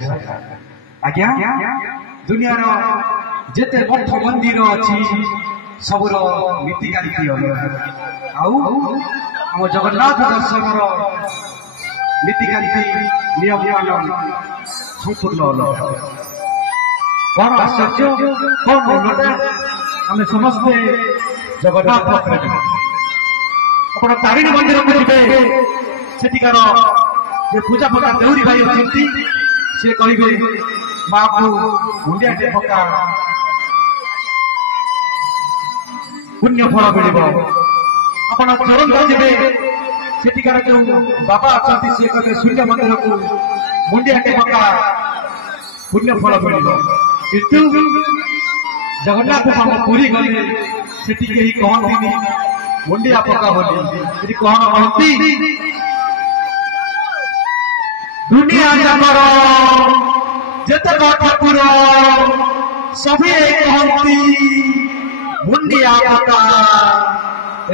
आज्ञा दुनियार जेते मठ मंदिर अच्छी सबुर नीतिकाली आम जगन्नाथ दर्शन नीतिकाली नियम संपूर्ण अलग कौन आश्चर्य कौन उन्नत आम समस्ते जगन्नाथ अपना तारिणी मंदिर को जी सेठिकार पूजा पका देउरी भाई अच्छी से कहे माँ को मुंडिया टे पका पुण्य फल मिल आप तुरंत जी सेठिकार जो बाबा अच्छा से कहे सूर्य मंदिर को मुंडिया टे पका पुण्य फल मिल किंतु जगन्नाथ हम पूरी गले से कहती मुंडिया पका बोली कौन कहती दुनिया जबर जतक ठाकुर सभी कहती मुंडिया पका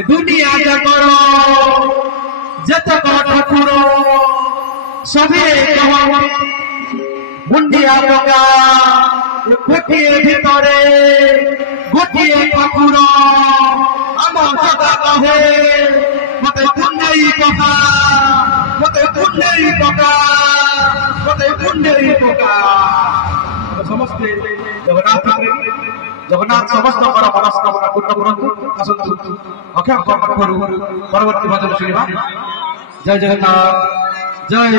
दुनिया जबर जतक ठाकुर सभी कहती मुंडिया पका गोटे भितर गोटे ठाकुर आम जगा कहे मत पुण्यई पका मत पुण्यई पका मत पुण्यई पका समस्ते जगन्नाथ जगन्नाथ समस्त मनस्कामना पूर्ण करंतु आसतु अक्षय परवर्ती भजन सुनिबा जय जगन्नाथ जय।